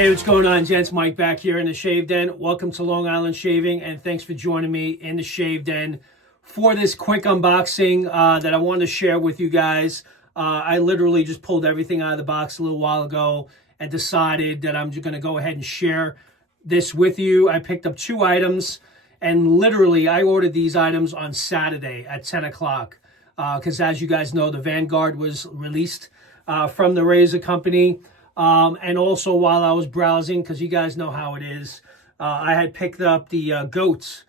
Hey, what's going on, gents? Mike back here in the Shave Den. Welcome to Long Island Shaving, and thanks for joining me in the Shave Den for this quick unboxing that I wanted to share with you guys. I literally just pulled everything out of the box a little while ago and decided that I'm just going to go ahead and share this with you. I picked up 2 items, and literally I ordered these items on Saturday at 10 o'clock because as you guys know, the Vanguard was released from the razor company. And also while I was browsing, because you guys know how it is, I had picked up the goats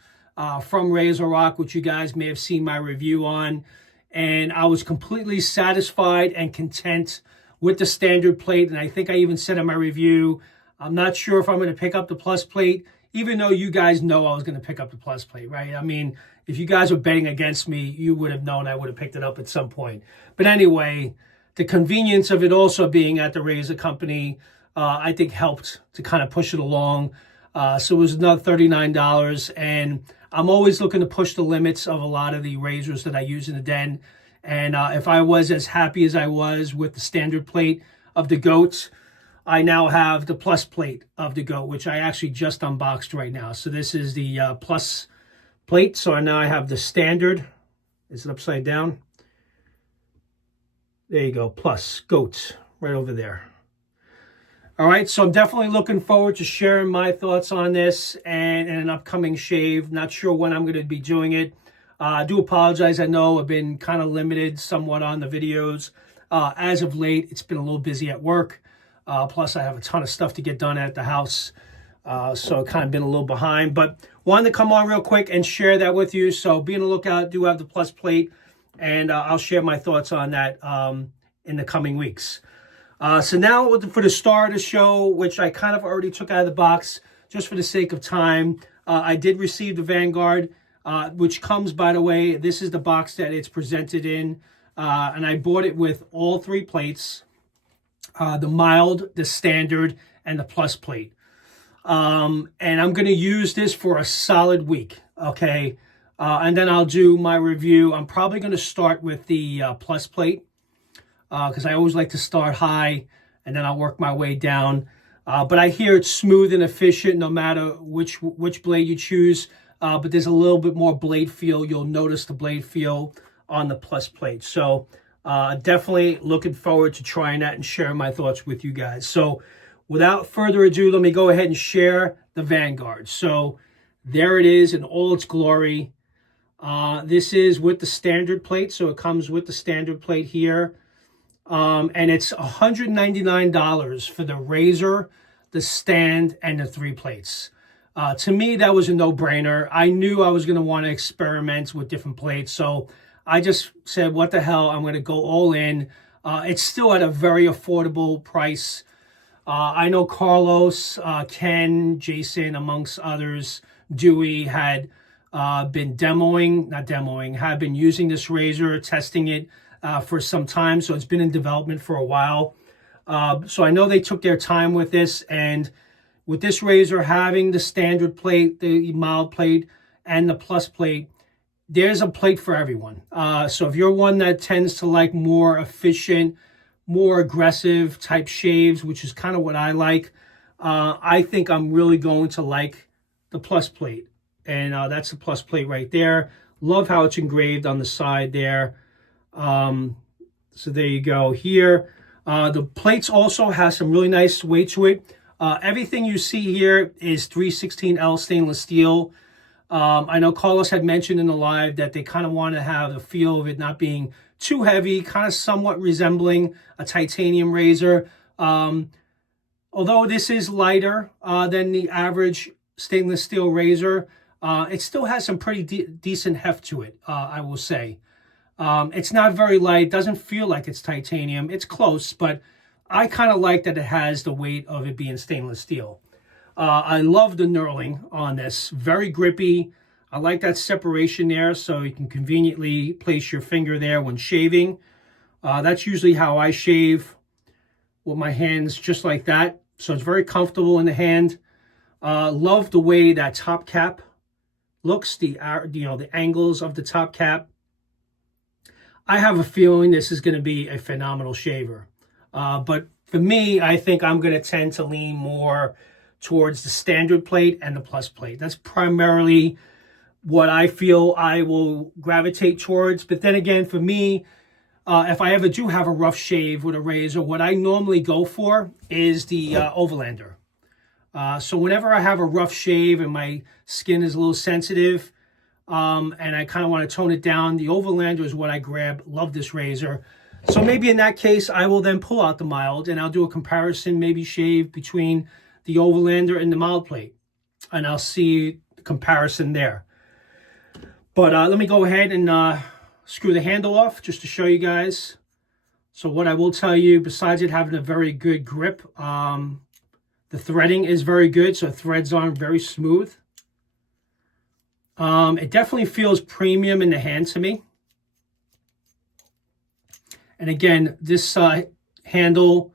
from Razor Rock, which you guys may have seen my review on. And I was completely satisfied and content with the standard plate. And I think I even said in my review, I'm not sure if I'm going to pick up the plus plate, even though you guys know I was going to pick up the plus plate, right? I mean, if you guys were betting against me, you would have known I would have picked it up at some point. But anyway, the convenience of it also being at the razor company, I think helped to kind of push it along. So it was another $39. And I'm always looking to push the limits of a lot of the razors that I use in the den. And if I was as happy as I was with the standard plate of the goats, I now have the plus plate of the goat, which I actually just unboxed right now. So this is the plus plate. So now I have the standard. Is it upside down? There you go, plus goats right over there. All right, so I'm definitely looking forward to sharing my thoughts on this and an upcoming shave. Not sure when I'm going to be doing it. I do apologize. I know I've been kind of limited somewhat on the videos. As of late, it's been a little busy at work. Plus, I have a ton of stuff to get done at the house. So I've kind of been a little behind. But wanted to come on real quick and share that with you. So be on the lookout. Do have the plus plate. And I'll share my thoughts on that in the coming weeks. So now for the start of the show, which I kind of already took out of the box, just for the sake of time, I did receive the Vanguard, which comes, by the way, this is the box that it's presented in. And I bought it with all 3 plates, the mild, the standard, and the plus plate. And I'm going to use this for a solid week, okay? And then I'll do my review. I'm probably going to start with the plus plate because I always like to start high and then I'll work my way down. But I hear it's smooth and efficient no matter which blade you choose. But there's a little bit more blade feel. You'll notice the blade feel on the plus plate. So definitely looking forward to trying that and sharing my thoughts with you guys. So without further ado, let me go ahead and share the Vanguard. So there it is in all its glory. This is with the standard plate, so it comes with the standard plate here. And it's $199 for the razor, the stand, and the 3 plates. To me, that was a no-brainer. I knew I was going to want to experiment with different plates, so I just said, what the hell, I'm going to go all in. It's still at a very affordable price. I know Carlos, Ken, Jason, amongst others, Dewey had have been using this razor, testing it for some time. So it's been in development for a while. So I know they took their time with this. And with this razor having the standard plate, the mild plate, and the plus plate, there's a plate for everyone. So if you're one that tends to like more efficient, more aggressive type shaves, which is kind of what I like, I think I'm really going to like the plus plate. And that's the plus plate right there. Love how it's engraved on the side there. So there you go here. The plates also has some really nice weight to it. Everything you see here is 316L stainless steel. I know Carlos had mentioned in the live that they kind of want to have the feel of it not being too heavy, kind of somewhat resembling a titanium razor. Although this is lighter than the average stainless steel razor, it still has some pretty decent heft to it, I will say. It's not very light. Doesn't feel like it's titanium. It's close, but I kind of like that it has the weight of it being stainless steel. I love the knurling on this. Very grippy. I like that separation there, so you can conveniently place your finger there when shaving. That's usually how I shave, with my hands just like that. So it's very comfortable in the hand. Love the way that top cap looks, the angles of the top cap. I have a feeling this is going to be a phenomenal shaver. But For me, I think I'm going to tend to lean more towards the standard plate and the plus plate. That's primarily what I feel I will gravitate towards. But then again, for me, if I ever do have a rough shave with a razor, what I normally go for is the Overlander. So whenever I have a rough shave and my skin is a little sensitive, and I kind of want to tone it down, the Overlander is what I grab. Love this razor. So maybe in that case, I will then pull out the mild and I'll do a comparison, maybe shave between the Overlander and the mild plate. And I'll see the comparison there. But let me go ahead and screw the handle off just to show you guys. So what I will tell you, besides it having a very good grip, the threading is very good. So it threads on very smooth. It definitely feels premium in the hand to me. And again, this handle,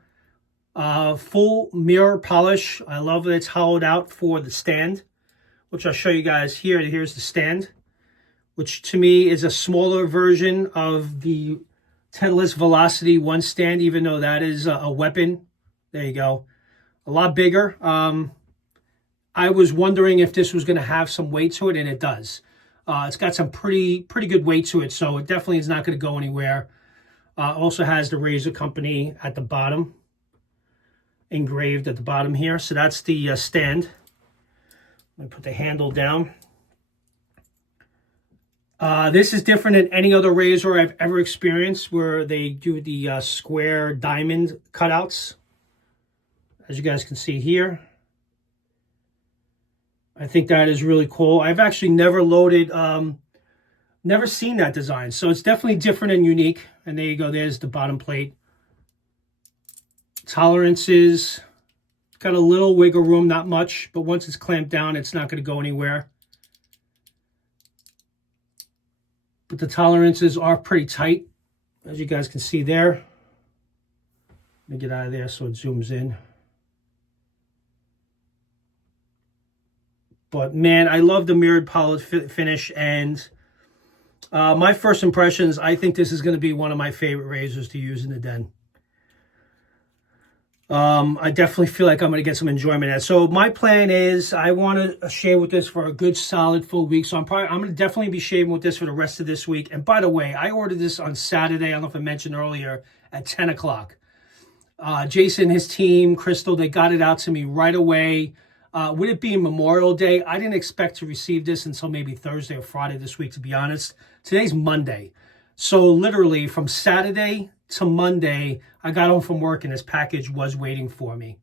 full mirror polish. I love that it's hollowed out for the stand, which I'll show you guys here. Here's the stand, which to me is a smaller version of the Titleist Velocity 1 stand, even though that is a weapon. There you go. A lot bigger. I was wondering if this was going to have some weight to it, and it does. It's got some pretty good weight to it, so it definitely is not going to go anywhere. Also has the razor company at the bottom, engraved at the bottom here. So that's the stand. Let me put the handle down. This is different than any other razor I've ever experienced where they do the square diamond cutouts. As you guys can see here. I think that is really cool. I've actually never loaded, never seen that design. So it's definitely different and unique. And there you go. There's the bottom plate. Tolerances. Got a little wiggle room, not much. But once it's clamped down, it's not going to go anywhere. But the tolerances are pretty tight, as you guys can see there. Let me get out of there so it zooms in. But man, I love the mirrored polish finish, and my first impressions, I think this is going to be one of my favorite razors to use in the den. I definitely feel like I'm going to get some enjoyment out. So my plan is I want to shave with this for a good solid full week. So I'm going to definitely be shaving with this for the rest of this week. And by the way, I ordered this on Saturday. I don't know if I mentioned earlier, at 10 o'clock. Jason, his team, Crystal, they got it out to me right away. With it being Memorial Day, I didn't expect to receive this until maybe Thursday or Friday this week, to be honest. Today's Monday. So literally from Saturday to Monday, I got home from work and this package was waiting for me.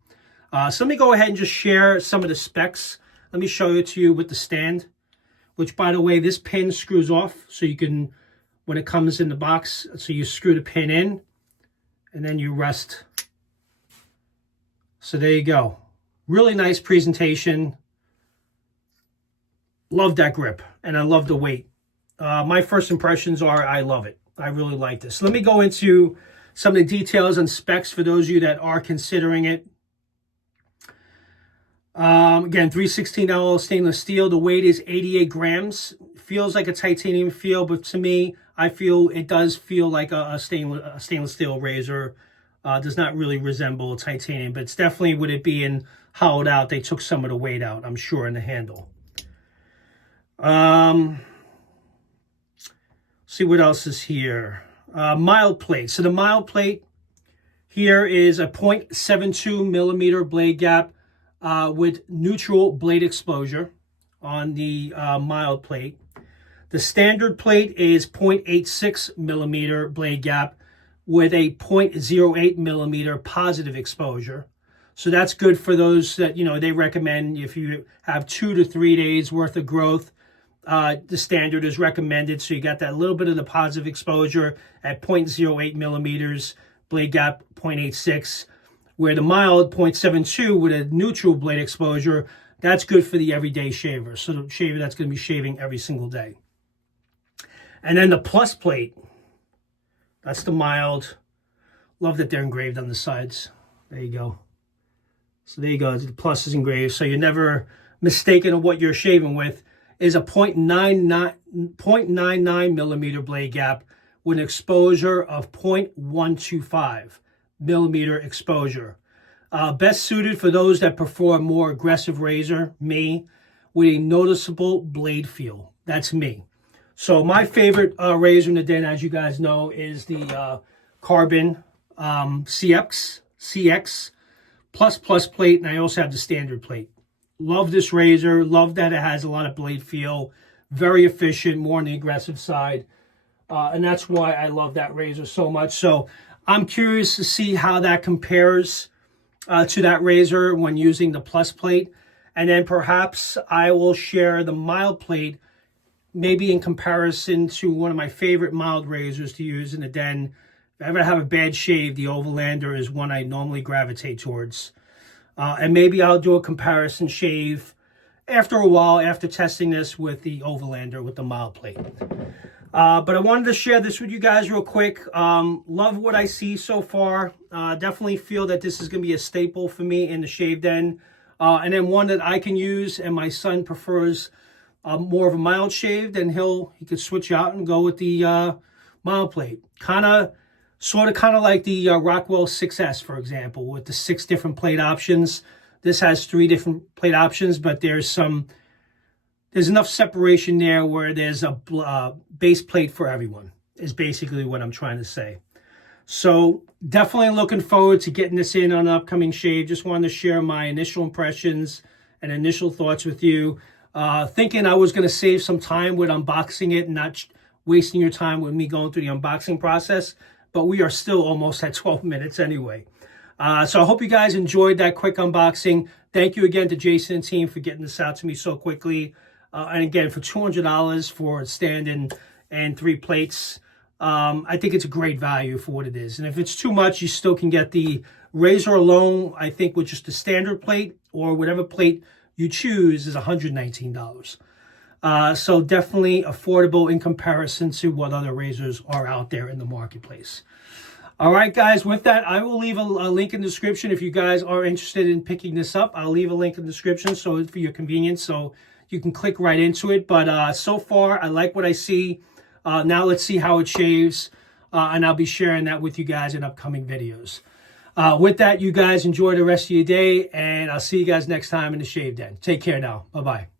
So let me go ahead and just share some of the specs. Let me show it to you with the stand, which, by the way, this pin screws off. So you can, when it comes in the box, so you screw the pin in and then you rest. So there you go. Really nice presentation. Love that grip, and I love the weight. My first impressions are I love it. I really like this. Let me go into some of the details and specs for those of you that are considering it. Again, 316L stainless steel. The weight is 88 grams. Feels like a titanium feel, but to me, I feel it does feel like a stainless steel razor. Does not really resemble titanium, but it's definitely, with it being hollowed out, they took some of the weight out, I'm sure, in the handle. See what else is here. Mild plate. So the mild plate here is a 0.72 millimeter blade gap with neutral blade exposure on the mild plate. The standard plate is 0.86 millimeter blade gap with a 0.08 millimeter positive exposure. So that's good for those that, you know, they recommend if you have 2 to 3 days worth of growth, the standard is recommended. So you got that little bit of the positive exposure at 0.08 millimeters, blade gap 0.86, where the mild 0.72 with a neutral blade exposure, that's good for the everyday shaver. So the shaver that's going to be shaving every single day. And then the plus plate, that's the mild. Love that they're engraved on the sides. There you go. So there you go. The plus is engraved. So you're never mistaken of what you're shaving with. Is a 0.99 millimeter blade gap with an exposure of 0.125. millimeter exposure. Best suited for those that prefer a more aggressive razor, me, with a noticeable blade feel. That's me. So my favorite razor in the den, as you guys know, is the Carbon CX plus plate, and I also have the standard plate. Love this razor. Love that it has a lot of blade feel. Very efficient, more on the aggressive side. And that's why I love that razor so much. So I'm curious to see how that compares to that razor when using the plus plate. And then perhaps I will share the mild plate, maybe in comparison to one of my favorite mild razors to use in the den. If I ever have a bad shave, the Overlander is one I normally gravitate towards. And maybe I'll do a comparison shave after a while, after testing this with the Overlander with the mild plate. But I wanted to share this with you guys real quick. Love what I see so far. Definitely feel that this is going to be a staple for me in the shave den. And then one that I can use, and my son prefers more of a mild shave, then he could switch out and go with the mild plate. Sort of like the Rockwell 6S, for example, with the 6 different plate options. This has 3 different plate options, but there's enough separation there where there's a base plate for everyone, is basically what I'm trying to say. So definitely looking forward to getting this in on an upcoming shave. Just wanted to share my initial impressions and initial thoughts with you. Thinking I was going to save some time with unboxing it and not wasting your time with me going through the unboxing process, but we are still almost at 12 minutes anyway. So I hope you guys enjoyed that quick unboxing. Thank you again to Jason and team for getting this out to me so quickly. And again, for $200 for a stand and 3 plates, I think it's a great value for what it is. And if it's too much, you still can get the razor alone, I think, with just the standard plate or whatever plate you choose is $119. So definitely affordable in comparison to what other razors are out there in the marketplace. All right, guys, with that, I will leave a link in the description. If you guys are interested in picking this up, I'll leave a link in the description so for your convenience, so you can click right into it. But so far, I like what I see. Now let's see how it shaves, and I'll be sharing that with you guys in upcoming videos. With that, you guys enjoy the rest of your day, and I'll see you guys next time in the Shave Den. Take care now. Bye-bye.